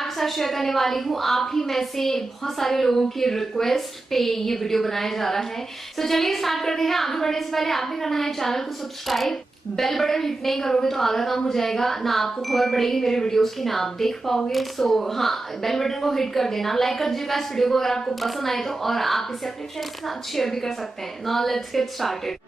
आपके साथ शेयर करने वाली हूँ। आप ही में से बहुत सारे लोगों की रिक्वेस्ट पे ये वीडियो बनाया जा रहा है। तो चलिए स्टार्ट करते हैं। आगे बढ़ने से पहले आपने करना है चैनल को सब्सक्राइब, बेल बटन हिट नहीं करोगे तो आधा काम हो जाएगा, ना आपको खबर पड़ेगी मेरे वीडियोस की, ना आप देख पाओगे। सो हाँ, बेल बटन को हिट कर देना, लाइक कर दीजिएगा इस वीडियो को अगर आपको पसंद आए तो, और आप इसे अपने फ्रेंड्स के साथ शेयर भी कर सकते हैं। Now let's get started.